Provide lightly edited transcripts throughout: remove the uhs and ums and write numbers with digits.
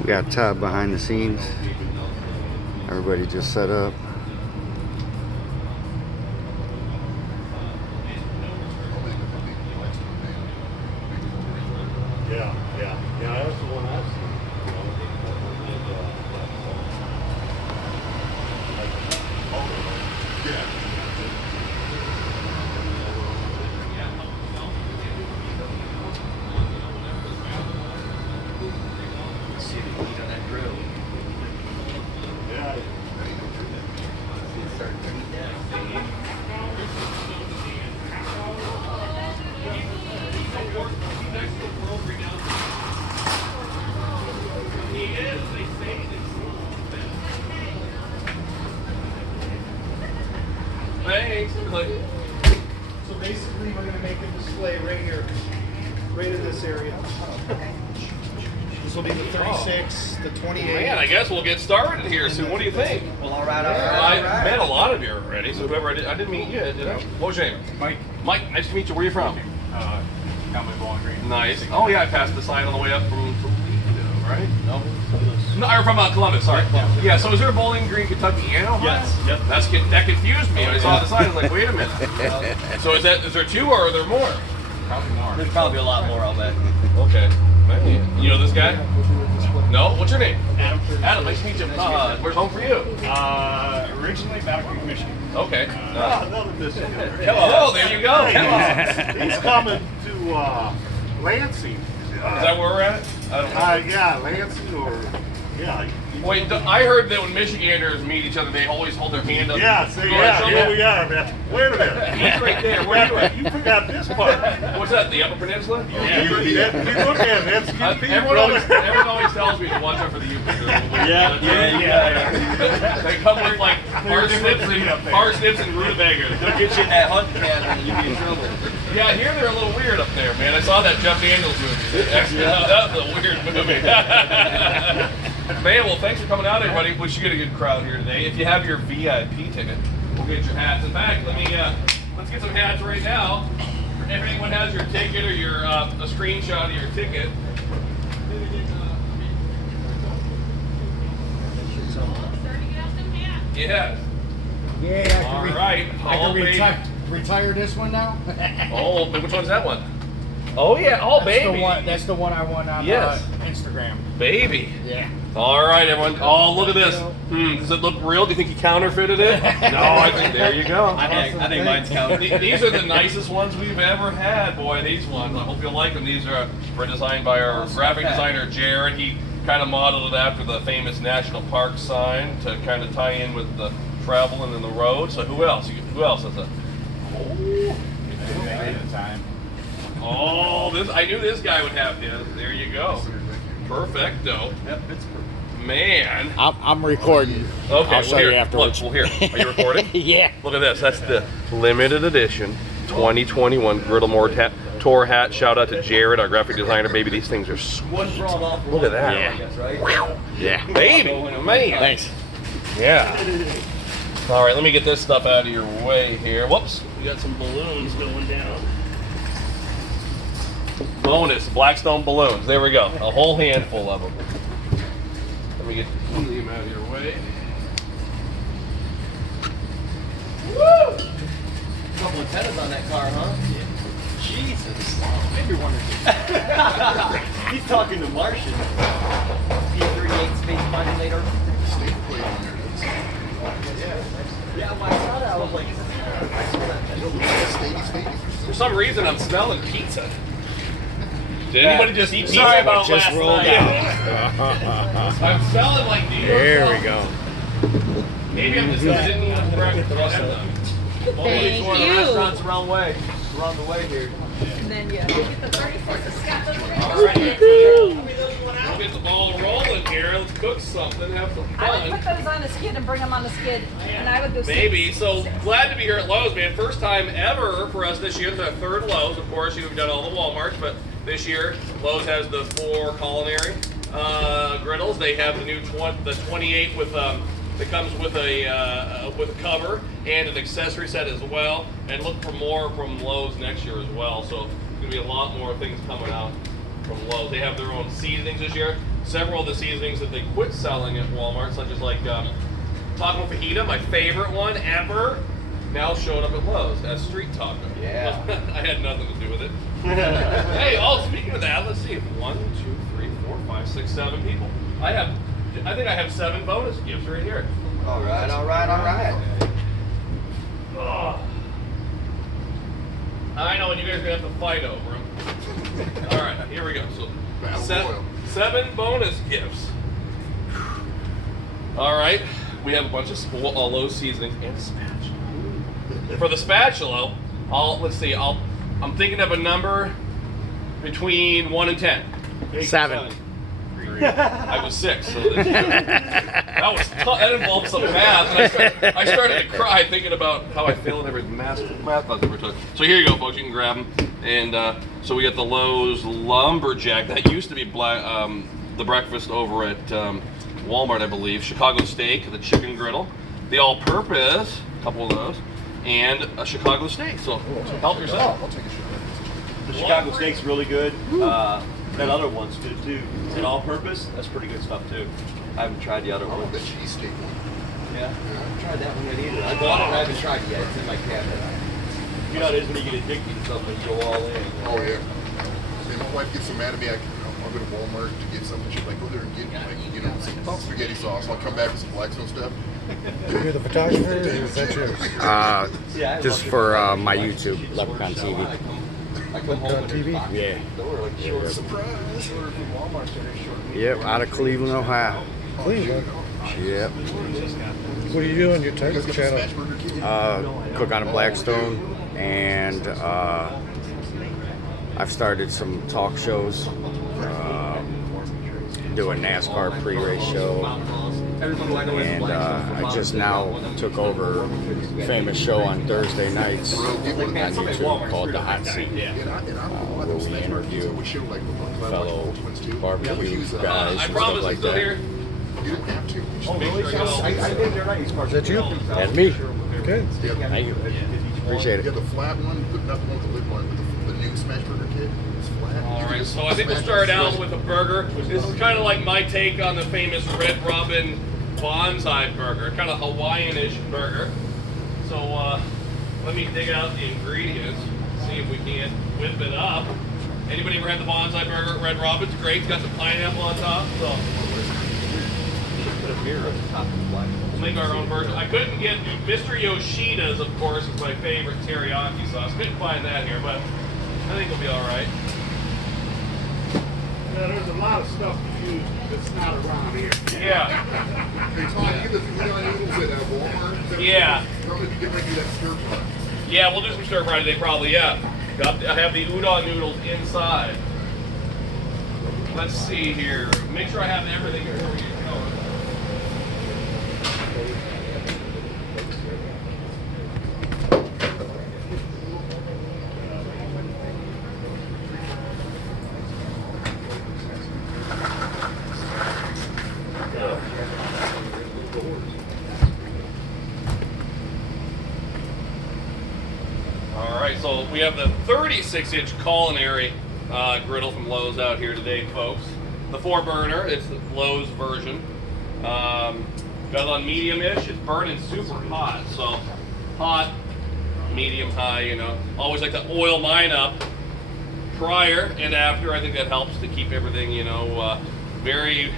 We got Todd behind the scenes. Everybody just set up. Yeah, that's the one I've seen. See the heat on that griddle. Yeah. It's starting to heat down. Thanks. So basically, we're gonna make a display right here, right in this area. This will be the 36, the 28. Man, I guess we'll get started here soon. What do you think? Well, all right. I met a lot of you already, so whoever I didn't meet you, did I? What was your name? Mike, Mike, nice to meet you. Where are you from? Cowboy Bowling Green. Nice. Oh yeah, I passed the sign on the way up from Toledo, right? No, I'm from Columbus. Sorry. Yeah. So is there a Bowling Green, Kentucky? Yes. Yep. That confused me. When I saw the sign, I was like, wait a minute. So is there two or are there more? Probably more. There's probably a lot more, I'll bet. Okay. Man, you know this guy? No. What's your name? Adam. Adam. Nice to meet you. Where's home for you? Originally Battle Creek, Michigan. Okay. Another Michigan. Oh, there you go. He's coming to Lansing. Is that where we're at? I don't know. Yeah, Lansing or yeah. Wait, I heard that when Michiganders meet each other, they always hold their hand up. Yeah, see, here we are, man. Wait a minute. He's right there. Where are you at? You forgot this part. What's that? The Upper Peninsula? You look at it. That's UP, Everyone always tells me to watch out for the UP. Yeah. They come with like parsnips and rutabagas. They'll get you in that hunt cabin and you'll be in trouble. Yeah, I hear they're a little weird up there, man. I saw that Jeff Daniels movie. That was a weird movie. Man, well, thanks for coming out, everybody. We should get a good crowd here today. If you have your VIP ticket, we'll get your hats. In fact, let's get some hats right now. If anyone has your ticket or your a screenshot of your ticket. Yeah. Yeah, All right. I can retire this one now. Oh, which one's that one? Oh yeah, oh baby. That's the one I won on Instagram. Baby. Yeah. All right, everyone. Oh, look at this. Does it look real? Do you think he counterfeited it? No, I think there you go. I think mine's counted. These are the nicest ones we've ever had. Boy, these ones. I hope you'll like them. These were designed by our graphic designer, Jared. He kind of modeled it after the famous National Park sign to kind of tie in with the travel and then the road. So who else? Who else is it? Oh, this I knew this guy would have his. There you go. Perfecto. Yep, it's Man. I'm recording. Okay, I'll show you afterwards. Look, well, here. Are you recording? Yeah. Look at this. That's the limited edition 2021 Griddle Tour hat. Shout out to Jared, our graphic designer. Baby, these things are sweet. Look at that. Yeah. I guess, right? Yeah. Baby, man. Thanks. Yeah. All right, let me get this stuff out of your way here. Whoops. We got some balloons going down. Bonus Blackstone balloons. There we go. A whole handful of them. Let me get them out of your way. Woo! A couple of tenants on that car, huh? Yeah. Jesus. Maybe one or two. He's talking to Martian. P38 space modulator. State plate on there. Yeah, when I saw that, I was like, For some reason, I'm smelling pizza. Did anybody just eat pizza? Sorry about just last rolled night? out. I'm smelling like New York. There we go. Maybe I'm just didn't eat breakfast. Thank the you. restaurants around the way here. And then you get the 36 of Scotch. All right, we'll get the ball rolling here. Let's cook something, have some I would fun. put those on the skid and bring them on the skid, and I would go. Maybe. So glad to be here at Lowe's, man. First time ever for us this year. It's our third Lowe's. Of course, we've done all the Walmarts, but this year Lowe's has the 4 culinary griddles. They have the new 28 with that comes with a cover and an accessory set as well. And look for more from Lowe's next year as well. So there's gonna be a lot more things coming out from Lowe's. They have their own seasonings this year. several of the seasonings that they quit selling at Walmart, such as like taco fajita, my favorite one ever, now showing up at Lowe's as street taco. Yeah. I had nothing to do with it. Hey, oh, speaking of that, let's see. 1, 2, 3, 4, 5, 6, 7 people. I think I have 7 bonus gifts right here. All right, all right, all right. Oh. I know, and you guys are gonna have to fight over them. All right, here we go. So, Battle royal. 7 bonus gifts. All right, we have a bunch of Lowe's seasonings and spatula. For the spatula, let's see. I'm thinking of a number between 1 and 10. 7. I was 6. So that was tough. That involved some math. And I started to cry thinking about how I failed every math class I ever took. So here you go, folks. You can grab them. And so we got the Lowe's Lumberjack. That used to be the breakfast over at Walmart, I believe. Chicago steak, the chicken griddle, the all-purpose, a couple of those, and a Chicago steak. So help yourself. I'll take a shot. The Chicago steak's really good. That other one's good too. And all-purpose, that's pretty good stuff too. I haven't tried the other I love one. that cheesesteak one. Yeah, I haven't tried that one yet either. I bought it, and I haven't tried it yet. It's in my cabinet. You know how it is when you get addicted to something, you go all in. Oh yeah. And my wife gets so mad at me. I'll go to Walmart to get something. She's like, go there and get some spaghetti sauce. I'll come back with some Blackstone stuff. You're the photographer, or is that yours? Yeah, I Just love for it. my YouTube, Leprechaun TV. I come home On and TV? there's Yeah. door like short. Surprise! Order from Walmart, so they're short. Yep, out of Cleveland, Ohio. Cleveland. Yep. What do you do on your You guys YouTube got the channel? smash burger kid? Cook on a Blackstone, and I've started some talk shows. Do a NASCAR pre-race show, and I just now took over a famous show on Thursday nights on YouTube called The Hot Seat, And I don't know why where those we smash burger kids interview always show like fellow twins too. barbecue guys I and stuff promise I'm like still here. that. You don't have to. You should Make sure I go. I think they're nice. Is that you? That's me. Good. Thank you. Appreciate Yeah, it. the flat one, not the one with the lid one, but the new smash burger kid is flat. All right, so I think we'll start out with a burger. This is kind of like my take on the famous Red Robin bonsai burger, kind of Hawaiian-ish burger. So let me dig out the ingredients, see if we can't whip it up. Anybody ever had the bonsai burger at Red Robin's? Great, it's got some pineapple on top. So Put a beer on the top of the black. we'll make our own version. I couldn't get Mr. Yoshida's, of course, is my favorite teriyaki sauce. Couldn't find that here, but I think it'll be all right. Yeah, there's a lot of stuff to use that's not around here. Yeah. Hey, Todd, you get the udon noodles at Walmart? Is that what Yeah. I'm going to get ready to do that stir fry. Yeah, we'll do some stir fry today, probably. Yeah, I have the udon noodles inside. Let's see here. Make sure I have everything before we get going. All right, so we have the 36-inch culinary griddle from Lowe's out here today, folks. The 4-burner, it's the Lowe's version. Got it on medium-ish. It's burning super hot, so hot, medium, high. You know, always like to oil mine up prior and after. I think that helps to keep everything, you know, very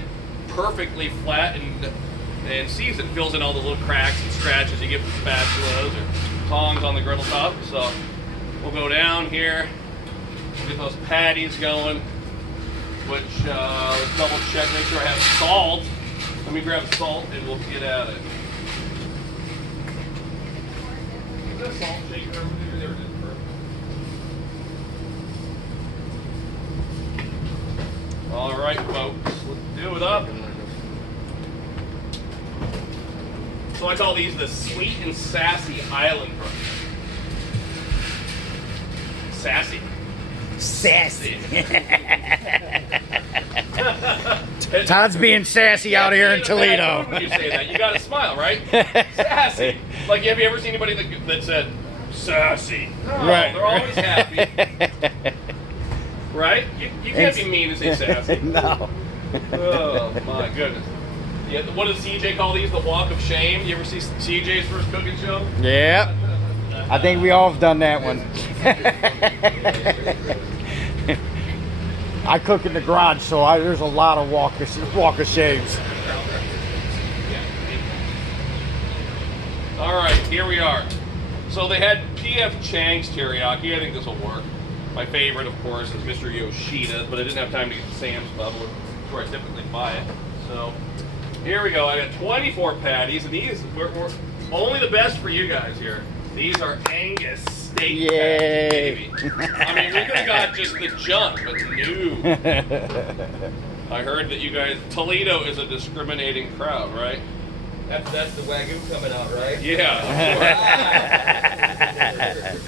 perfectly flat and seasoned. Fills in all the little cracks and scratches you get from spatulas or tongs on the griddle top. So we'll go down here, get those patties going, which let's double check, make sure I have salt. Let me grab salt and we'll get at it. Is that salt shaker over there? There it is. Perfect. All right, folks, let's do it up. So I call these the sweet and sassy island burgers. Sassy. Sassy. It's- Todd's being sassy out here in It's in a bad Toledo. mood when you say that. You gotta smile, right? Sassy. Like, have you ever seen anybody that said sassy? No, Right. they're always happy. Right? You can't be mean and say sassy. No. Oh my goodness. Yeah, what does CJ call these? The walk of shame? You ever see CJ's first cooking show? Yeah. I think we all have done that one. I cook in the garage, so there's a lot of walk of shames. All right, here we are. So they had P.F. Chang's teriyaki. I think this will work. My favorite, of course, is Mr. Yoshida's, but I didn't have time to get to Sam's Club, where I typically buy it. So here we go. I got 24 patties, and these we're only the best for you guys here. These are Angus steak patties, baby. I mean, we could have got just the junk, but no. I heard that you guys, Toledo is a discriminating crowd, right? That's the Wagyu coming out, right? Yeah, of course.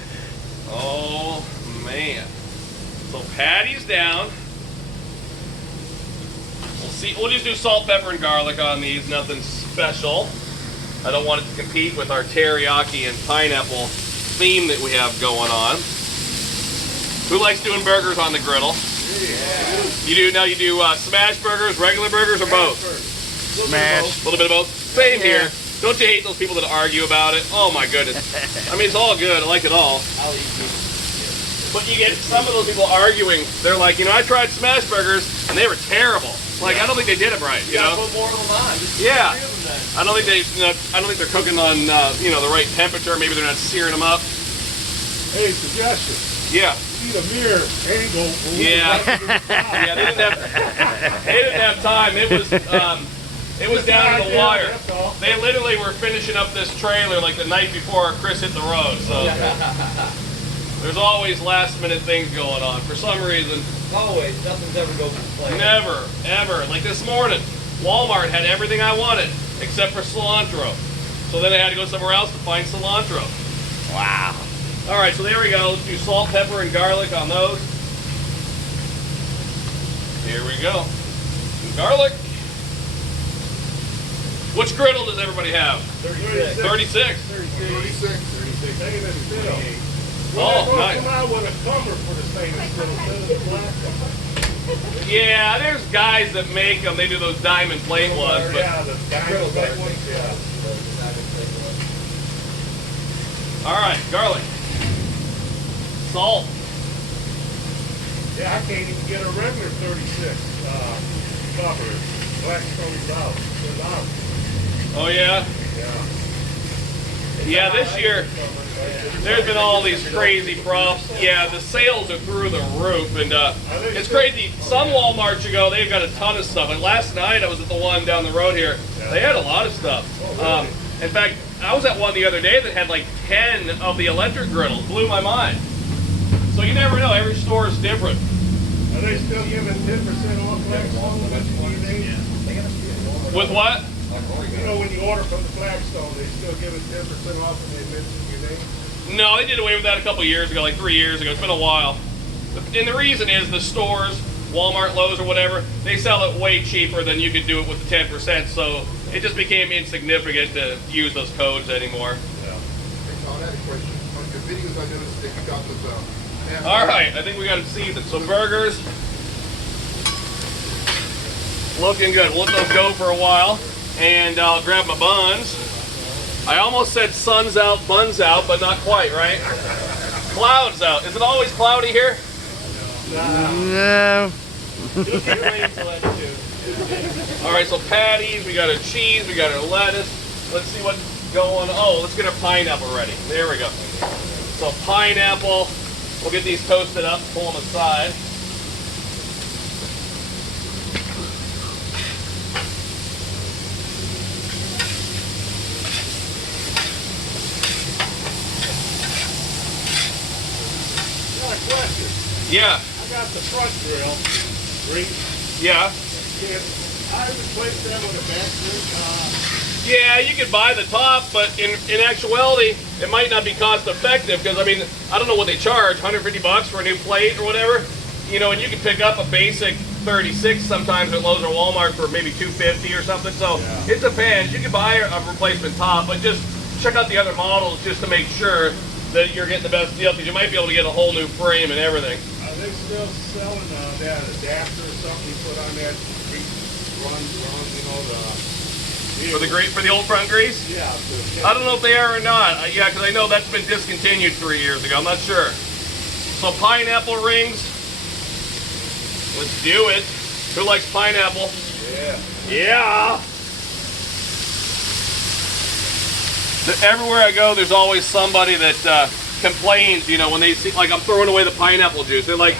Oh, man. So patties down. We'll just do salt, pepper, and garlic on these. Nothing special. I don't want it to compete with our teriyaki and pineapple theme that we have going on. Who likes doing burgers on the griddle? Yeah. You do smash burgers, regular burgers, or both? Smash. A little bit of both. Same here. Don't you hate those people that argue about it? Oh my goodness. I mean, it's all good. I like it all. I'll eat these. But you get some of those people arguing. They're like, I tried smash burgers and they were terrible. Like, I don't think they did them right. You know? Put more of them on. Just Yeah. 3 of them then. I don't think they're cooking on the right temperature. Maybe they're not searing them up. Hey, suggestion. Yeah. See the mirror angle. Yeah. Yeah. They didn't have time. It was down to the wire. They literally were finishing up this trailer like the night before Chris hit the road. So there's always last minute things going on for some reason. Always. Nothing's ever goes to plan. Never, ever. Like this morning, Walmart had everything I wanted except for cilantro. So then I had to go somewhere else to find cilantro. Wow. All right, so there we go. Let's do salt, pepper, and garlic on those. Here we go. Garlic. Which griddle does everybody have? 36. 36. 36. Stainless steel. Oh, Well, nice. come out with a cover for the stainless steel instead of the Blackstone. Yeah, there's guys that make them. They do those diamond plate ones. But Yeah, the diamond plate ones, yeah. all right, garlic, salt. Yeah, I can't even get a regular 36 cover. Blackstone's out. It's out. Oh yeah. Yeah. Yeah, this year there's been all these crazy props. Yeah, the sales are through the roof, and it's crazy. Some Walmarts you go, they've got a ton of stuff. Like last night, I was at the one down the road here. They had a lot of stuff. In fact, I was at one the other day that had like 10 of the electric griddles. Blew my mind. So you never know. Every store is different. Are they still giving 10% off Blackstone? With what? You know, when you order from the Blackstone, they still giving 10% off and they mention your name? No, they did away with that a couple years ago, like 3 years ago. It's been a while. And the reason is the stores, Walmart, Lowe's, or whatever, they sell it way cheaper than you could do it with the 10%. So it just became insignificant to use those codes anymore. I had a question. On your videos, I noticed that you got those. All right, I think we got it seasoned. So burgers, looking good. We'll let those go for a while, and I'll grab my buns. I almost said sun's out, buns out, but not quite, right? Clouds out. Is it always cloudy here? No. All right, so patties, we got our cheese, we got our lettuce. Let's see what's going on. Oh, let's get our pineapple ready. There we go. So pineapple, we'll get these toasted up, pull them aside. Got a question. Yeah, I got the front grill. yeah. I replace that with a back grill. Yeah, you could buy the top, but in actuality, it might not be cost effective because, I mean, I don't know what they charge, $150 for a new plate or whatever. And you can pick up a basic 36 sometimes at Lowe's or Walmart for maybe $250 or something. So it depends. You can buy a replacement top, but just check out the other models just to make sure that you're getting the best deal because you might be able to get a whole new frame and everything. Are they they still selling that adapter or something you put on that run, you know, For the old front grease? yeah. I don't know if they are or not. Yeah, because I know that's been discontinued 3 years ago. I'm not sure. So pineapple rings. Let's do it. Who likes pineapple? Yeah. Yeah. Everywhere I go, there's always somebody that complains, you know, when they see, like, I'm throwing away the pineapple juice. They're like,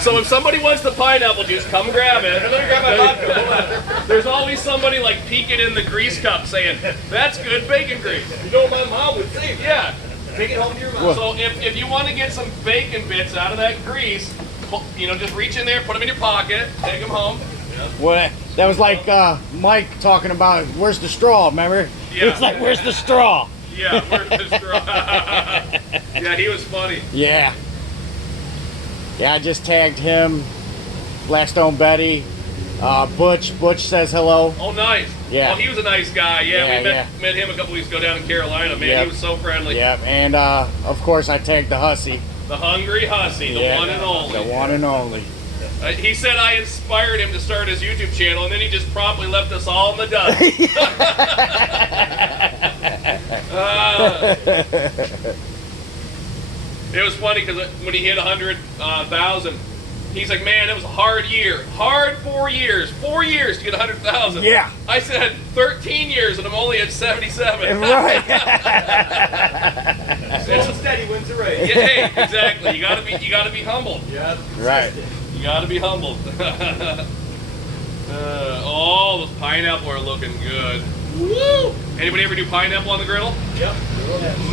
so if somebody wants the pineapple juice, come grab it. Let me grab my vodka. Hold on. There's always somebody, like, peeking in the grease cup saying, that's good bacon grease. You know what my mom would say? Yeah. Take it home to your mom. So if you want to get some bacon bits out of that grease, you know, just reach in there, put them in your pocket, take them home. Well, that was like Mike talking about where's the straw, remember? Yeah. It's like, where's the straw? Yeah, where's the straw? Yeah, he was funny. Yeah. Yeah, I just tagged him, Blackstone Betty, Butch. Butch says hello. Oh, nice. Yeah. Oh, he was a nice guy. Yeah, Yeah, we met him a couple weeks ago down in Carolina. Man, Yep. he was so friendly. Yep, and of course I tagged the hussy. The hungry hussy, the one and only. The one and only. He said I inspired him to start his YouTube channel, and then he just promptly left us all in the dust. It was funny because when he hit 100,000, he's like, man, it was a hard year. Hard 4 years. 4 years to get 100,000. Yeah. I said 13 years, and I'm only at 77. Right. Slow and steady wins the race. Yeah, hey, exactly. You gotta be humbled. Yeah. Right. You gotta be humbled. Oh, those pineapple are looking good. Woo! Anybody ever do pineapple on the griddle? Yep.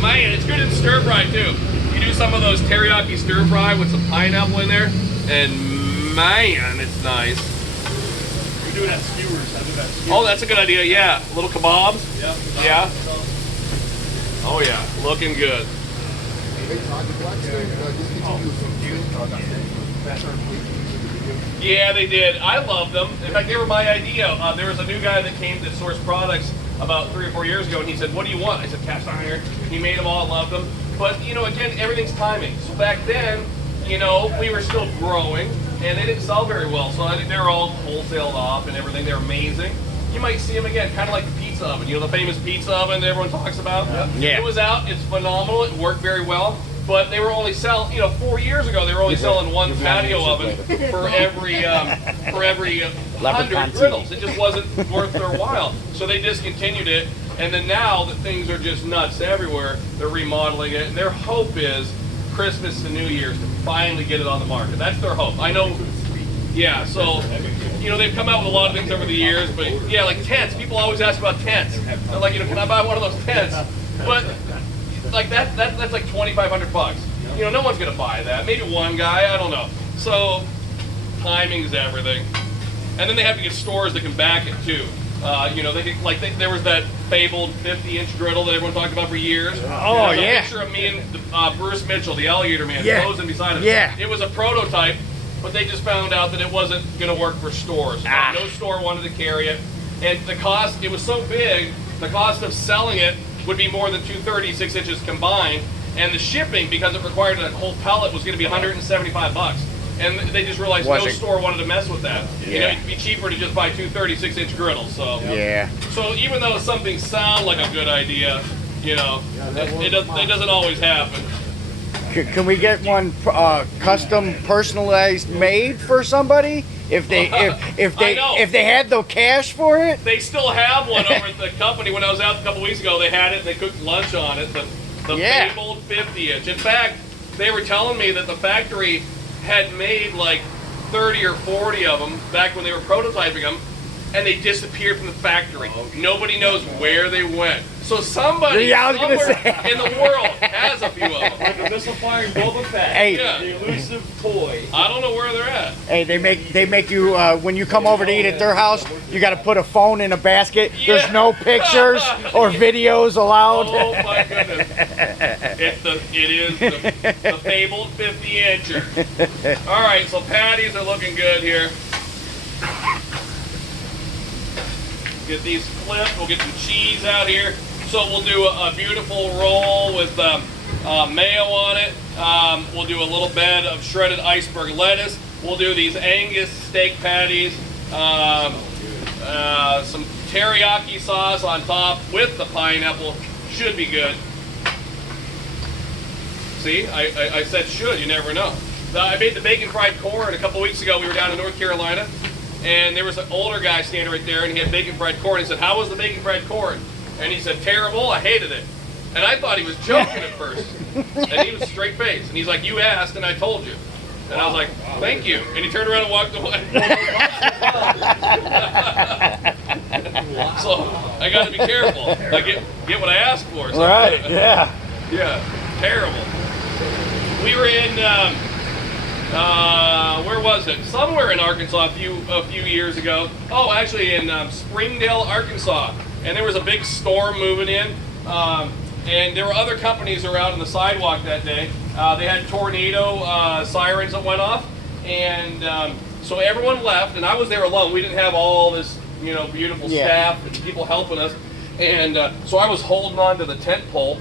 Man, it's good in stir fry too. You do some of those teriyaki stir fry with some pineapple in there, and man, it's nice. We do it at skewers. I do that. Oh, that's a good idea. Yeah, little kebabs. Yep. Yeah. Oh yeah, looking good. Hey, Todd, did Blackstone discontinue some Yeah, they did. I love them. In fact, they were my idea. There was a new guy that came to Source Products about 3 or 4 years ago, and he said, what do you want? I said, cast iron. He made them all, loved them. But, you know, again, everything's timing. So back then, you know, we were still growing, and they didn't sell very well. So I think they were all wholesaled off and everything. They're amazing. You might see them again, kind of like the pizza oven. You know, the famous pizza oven that everyone talks about? Yeah. It was out. It's phenomenal. It worked very well. But they were only selling, you know, 4 years ago, they were only selling one patio oven for every 100 griddles. It just wasn't worth their while. So they discontinued it. And then now that things are just nuts everywhere, they're remodeling it. And their hope is Christmas and New Year's to finally get it on the market. That's their hope. I know, yeah, so, you know, they've come out with a lot of things over the years. But yeah, like tents. People always ask about tents. They're like, you know, can I buy one of those tents? But like that's like $2,500. You know, no one's gonna buy that. Maybe one guy, I don't know. So timing's everything. And then they have to get stores that can back it too. You know, there was that fabled 50-inch griddle that everyone talked about for years. Oh, There's a yeah. picture of me and Bruce Mitchell, the alligator man, Yeah. posing beside him. Yeah. It was a prototype, but they just found out that it wasn't gonna work for stores. No store wanted to carry it. And the cost, it was so big, the cost of selling it would be more than 2 36 inches combined, and the shipping, because it required a whole pellet, was going to be $175. And they just realized no store wanted to mess with that. You know, it'd be cheaper to just buy 2 36-inch griddles. So Yeah. So even though something sounds like a good idea, you know, it doesn't always happen. Can we get one custom, personalized, made for somebody? If they I know. if they had the cash for it? They still have one over at the company. When I was out a couple weeks ago, they had it. They cooked lunch on it. The Yeah. fabled 50-inch. In fact, they were telling me that the factory had made like 30 or 40 of them back when they were prototyping them, and they disappeared from the factory. Nobody knows where they went. So somebody Yeah, I was gonna somewhere say. in the world has a few of them. Like a missile firing Boba Fett. Hey. Yeah. The elusive toy. I don't know where they're at. Hey, they make you when you come over to eat at their house, you got to put a phone in a basket. Yeah. There's no pictures or videos allowed. Oh my goodness. It is the fabled 50-incher. All right, so patties are looking good here. Get these flipped. We'll get some cheese out here. So we'll do a beautiful roll with mayo on it. We'll do a little bed of shredded iceberg lettuce. We'll do these Angus steak patties. Some teriyaki sauce on top with the pineapple. Should be good. See, I said should, you never know. I made the bacon fried corn a couple weeks ago. We were down in North Carolina, and there was an older guy standing right there, and he had bacon fried corn. He said, "How was the bacon fried corn?" And he said, "Terrible, I hated it." And I thought he was joking at first. And he was straight faced. And he's like, "You asked, and I told you." And I was like, "Thank you." And he turned around and walked away. So I got to be careful. I get what I asked for. So, Right, yeah. Yeah, terrible. We were in, where was it? Somewhere in Arkansas a few years ago. Oh, actually in Springdale, Arkansas. And there was a big storm moving in. And there were other companies around on the sidewalk that day. They had tornado sirens that went off. And so everyone left, and I was there alone. We didn't have all this, beautiful staff and people helping us. And so I was holding on to the tent pole,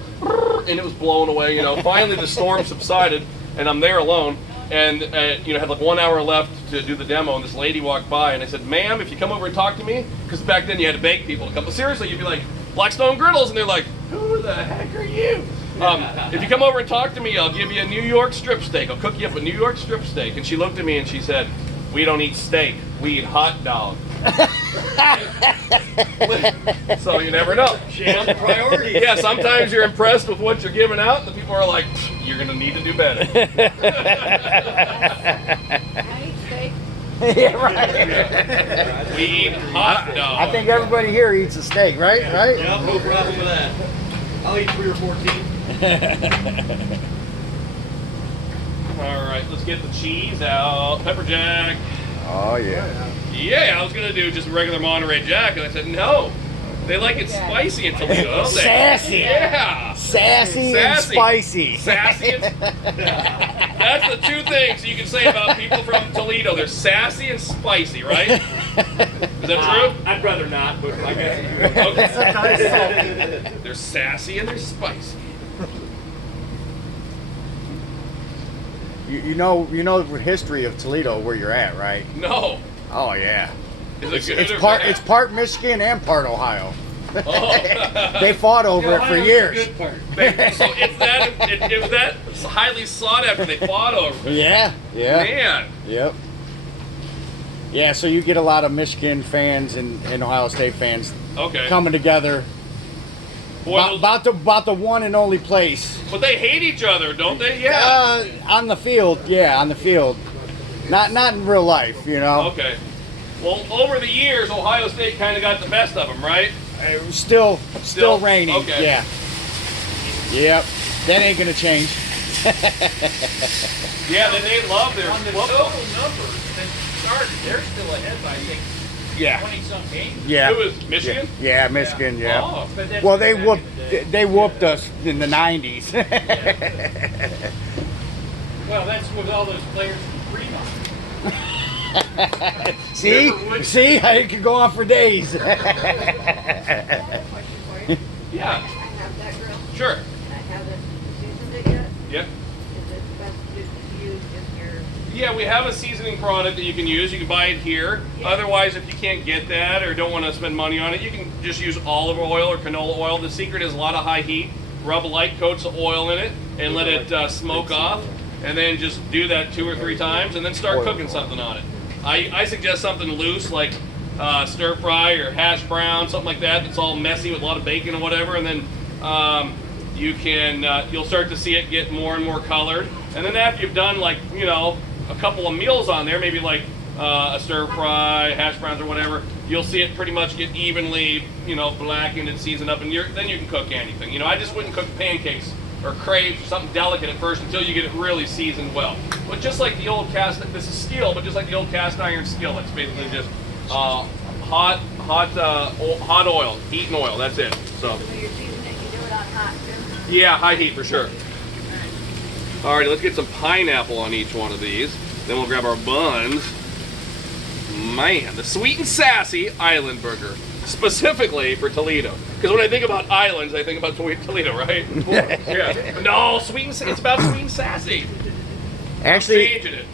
and it was blowing away. Finally the storm subsided, and I'm there alone. And had like 1 hour left to do the demo, and this lady walked by, and I said, "Ma'am, if you come over and talk to me," because back then you had to beg people to come. But seriously, you'd be like, "Blackstone Griddles," and they're like, "Who the heck are you?" If you come over and talk to me, I'll give you a New York strip steak. I'll cook you up a New York strip steak. And she looked at me and she said, "We don't eat steak. We eat hot dog." So you never know. Priority. Yeah, sometimes you're impressed with what you're giving out, and the people are like, "You're going to need to do better." Yeah, right. We eat hot dog. I think everybody here eats a steak, right? Right? Yeah, no problem with that. I'll eat 3 or 14. All right, let's get the cheese out. Pepper jack. Oh yeah. Yeah, I was going to do just regular Monterey Jack, and I said, no. They like it spicy in Toledo, don't they? Sassy. Yeah. Sassy and spicy. Sassy and... That's the two things you can say about people from Toledo. They're sassy and spicy, right? Is that true? I'd rather not, but I guess Okay. They're sassy and they're spicy. You know the history of Toledo where you're at, right? No. Oh yeah. Is it good It's or part bad? it's part Michigan and part Ohio. Oh. They fought over it for years. So it's that highly sought after. They fought over it. Yeah. Man. Yep. Yeah, so you get a lot of Michigan fans and Ohio State fans Okay. coming together. Boy, About the one and only place. but they hate each other, don't they? Yeah. On the field, yeah, on the field. Not in real life, Okay. Well, over the years, Ohio State kind of got the best of them, right? Still raining. Okay. Yeah. Yep. That ain't gonna change. Yeah, they love their On the football. total numbers that started, they're still ahead by, I think, Yeah. 20-some games. Yeah. It was Michigan? Yeah, Michigan. Yeah. Oh. But that's Well, back in the day. they whooped us in the '90s. Well, that's with all those players from Fremont. See, I could go on for days. Yeah. I have that grill. Sure. I haven't seasoned it yet. Yep. Is it best to use in your... Yeah, we have a seasoning product that you can use. You can buy it here. Yeah. Otherwise, if you can't get that or don't want to spend money on it, you can just use olive oil or canola oil. The secret is a lot of high heat. Rub light coats of oil in it and let it smoke off. And then just do that 2 or 3 times and then start cooking something on it. I suggest something loose like stir fry or hash brown, something like that. That's all messy with a lot of bacon or whatever. And then you'll start to see it get more and more colored. And then after you've done like, a couple of meals on there, maybe like a stir fry, hash browns or whatever, you'll see it pretty much get evenly, blackened and seasoned up, and then you can cook anything. I just wouldn't cook pancakes or crepes or something delicate at first until you get it really seasoned well. But just like the old this is steel, but just like the old cast iron skillet, it's basically just hot oil, heat and oil. That's it. So When you're seasoning it, you do it on hot too? yeah, high heat for sure. All right, let's get some pineapple on each one of these. Then we'll grab our buns. man, the sweet and sassy island burger, specifically for Toledo. Because when I think about islands, I think about Toledo, right? Yeah. No, it's about sweet and sassy. Actually, Changing it.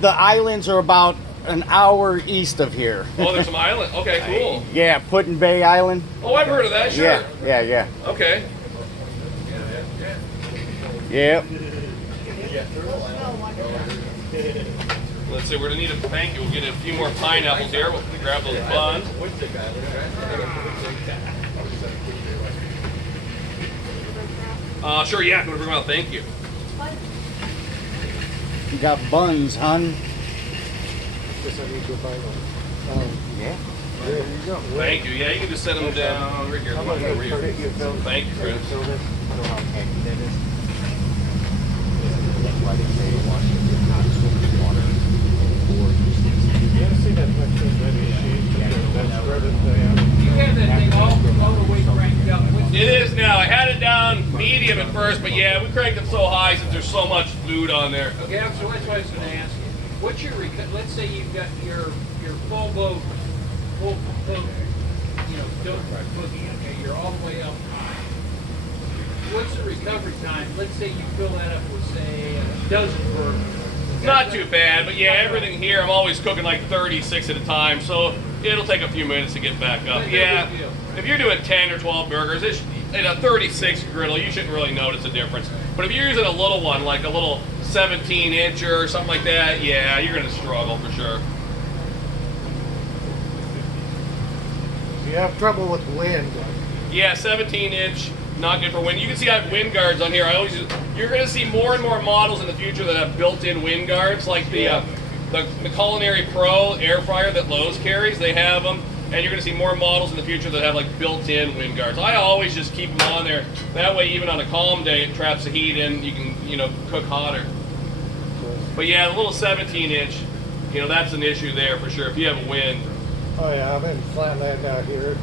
the islands are about an hour east of here. Oh, there's some island. Okay, cool. Yeah, Putin Bay Island. Oh, I've heard of that. Sure. Yeah. Okay. Yep. Let's see. We're gonna need a thank you. We'll get a few more pineapples here. We'll grab those buns. Sure. Yeah. Can we bring them out? Thank you. You got buns, hon. Yeah. Thank you. Yeah, you can just set them down right here. Thank you, Chris. You have that thing all the way cranked up. It is now. I had it down medium at first, but yeah, we cranked it so high since there's so much food on there. Okay, so that's what I was going to ask you. What's your let's say you've got your full boat, dough cooking. Okay, you're all the way up high. What's the recovery time? Let's say you fill that up with say a dozen burgers. Not too bad, but yeah, everything here, I'm always cooking like 36 at a time, so it'll take a few minutes to get back up. Yeah, if you're doing 10 or 12 burgers, in a 36 griddle, you shouldn't really notice a difference. But if you're using a little one, like a little 17-incher or something like that, yeah, you're going to struggle for sure. You have trouble with wind. Yeah, 17-inch, not good for wind. You can see I have wind guards on here. You're going to see more and more models in the future that have built-in wind guards, like the Culinary Pro air fryer that Lowe's carries. They have them, and you're going to see more models in the future that have like built-in wind guards. I always just keep them on there. That way, even on a calm day, it traps the heat in. You can, cook hotter. But yeah, the little 17-inch, that's an issue there for sure. If you have wind. Oh yeah, I've been flying that out here.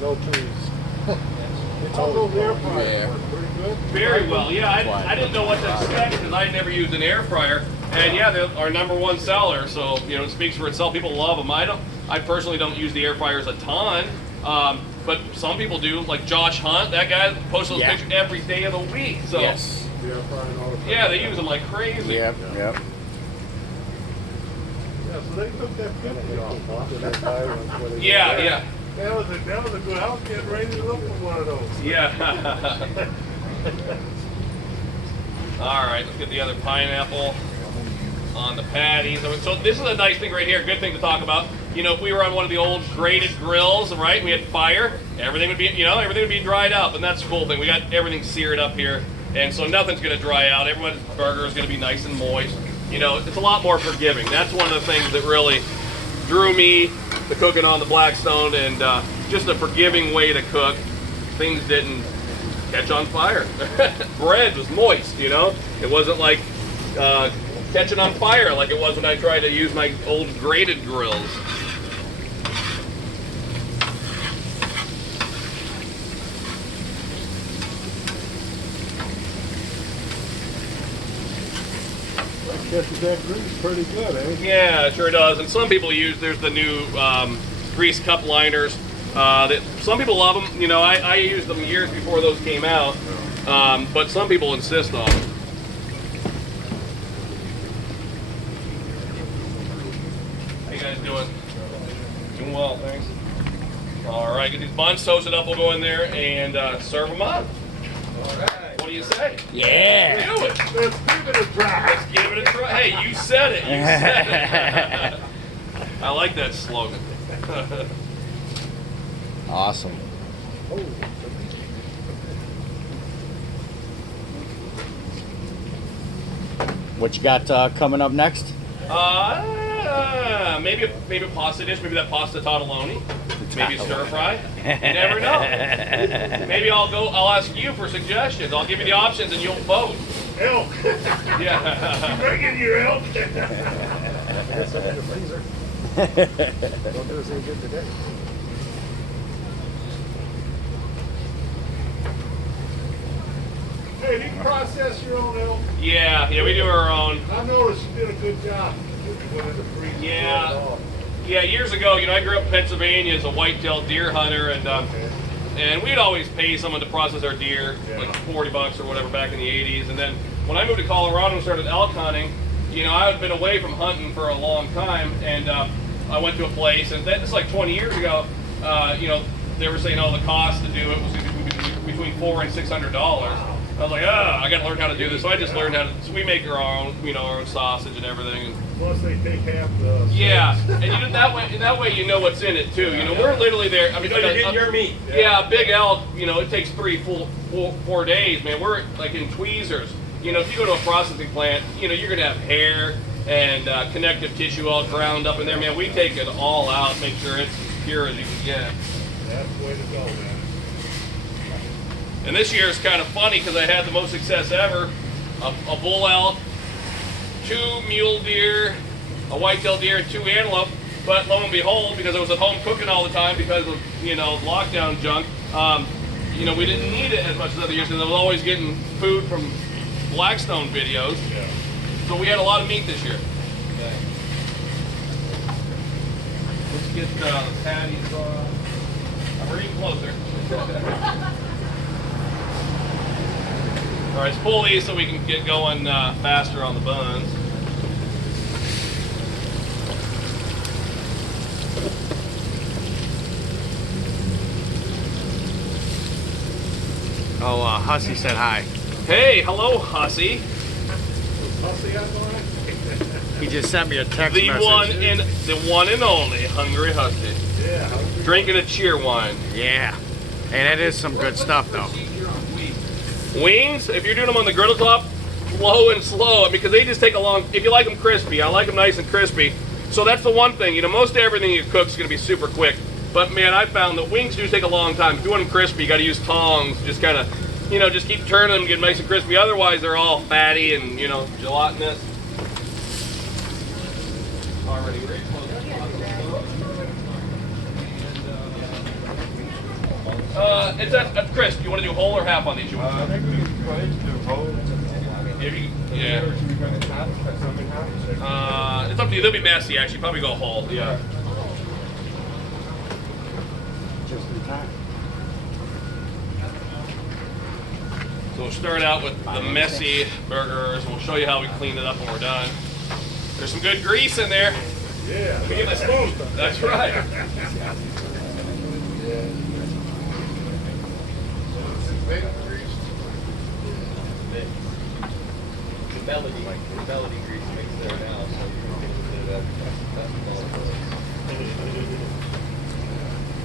No trees. It's all there. Very well, yeah. I didn't know what to expect because I'd never used an air fryer, and yeah, they're our #1 seller. So it speaks for itself. People love them. I personally don't use the air fryers a ton, but some people do. Like Josh Hunt, that guy posts those pictures every day of the week. So yes. Yeah, they use them like crazy. Yep. Yeah, so they took that 50 off. Yeah. That was a good. I was getting ready to look for one of those. Yeah. All right, let's get the other pineapple on the patties. So this is a nice thing right here. Good thing to talk about. If we were on one of the old grated grills, right? We had fire. Everything would be dried up, and that's the cool thing. We got everything seared up here, and so nothing's going to dry out. Everyone's burger is going to be nice and moist. It's a lot more forgiving. That's one of the things that really drew me to cooking on the Blackstone, and just a forgiving way to cook. Things didn't catch on fire. Bread was moist, It wasn't like catching on fire like it was when I tried to use my old grated grills. Catches that grease pretty good, eh? Yeah, it sure does. And some people there's the new grease cup liners. That some people love them. I used them years before those came out, but some people insist on them. How you guys doing? Doing well, thanks. All right, get these buns toasted up. We'll go in there and serve them up. All right. What do you say? Yeah. Do it. Let's give it a try. Let's give it a try. Hey, you said it. You said it. I like that slogan. Awesome. What you got coming up next? Maybe a pasta dish. Maybe that pasta tortelloni. Maybe stir fry. You never know. Maybe I'll ask you for suggestions. I'll give you the options and you'll vote. Elk. Yeah. Bring in your elk. Don't do us any good today. Hey, do you process your own elk? Yeah, we do our own. I noticed you did a good job. put in the freezer. Yeah. Yeah, years ago, you know, I grew up in Pennsylvania as a white-tailed deer hunter, and we'd always pay someone to process our deer, like $40 or whatever back in the 80s. And then when I moved to Colorado and started elk hunting, you know, I had been away from hunting for a long time, and I went to a place, and that's like 20 years ago, you know, they were saying, oh, the cost to do it was between $400 and $600. I was like, I got to learn how to do this. So I just learned how to. So we make our own, you know, our own sausage and everything. Plus, they take half the. Yeah, and you do that way. That way, you know what's in it too. You know, we're literally there. I mean, You're getting your meat. Yeah, big elk. You know, it takes 4 days, man. We're like in tweezers. You know, if you go to a processing plant, you know, you're gonna have hair and connective tissue all ground up in there, man. We take it all out, make sure it's as pure as you can get. That's the way to go, man. And this year is kind of funny because I had the most success ever. A bull elk, 2 mule deer, a white-tailed deer, and 2 antelope. But lo and behold, because I was at home cooking all the time because of, you know, lockdown junk, you know, we didn't need it as much as other years because I was always getting food from Blackstone videos. Yeah. So we had a lot of meat this year. Let's get the patties on. I'm reading closer. All right, let's pull these so we can get going faster on the buns. Oh, Hussey said hi. Hey, hello, Hussey. Hussey on the line? He just sent me a text The message. one and only Hungry Hussey. Yeah. Drinking a cheer wine. Yeah. Hey, that is some good stuff, though. Wings, if you're doing them on the griddle top, low and slow, because they just take a long, if you like them crispy, I like them nice and crispy. So that's the one thing, you know, most everything you cook is going to be super quick. But man, I found that wings do take a long time. If you want them crispy, you got to use tongs, just kind of, you know, just keep turning them, get nice and crispy. Otherwise, they're all fatty and, you know, gelatinous. Already ready. It's a crisp. You want to do whole or half on these? You want I think we can go ahead and do whole. if you, yeah. It's up to you. They'll be messy, actually. Probably go whole. Yeah. Just in time. So we'll start out with the messy burgers, and we'll show you how we clean it up when we're done. There's some good grease in there. Yeah. Let me get my spoon. That's right. The melody grease mix there now, so you can get into that.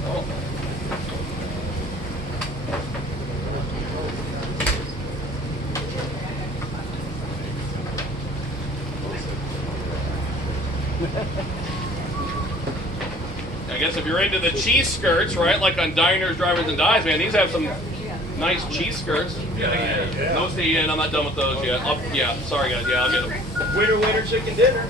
Oh. I guess if you're into the cheese skirts, right, like on Diners, Drivers, and Dives, man, these have some nice cheese skirts. Yeah. Those stay in. I'm not done with those yet. Yeah, sorry guys. Yeah, I'll get them. Winner, winner, chicken dinner.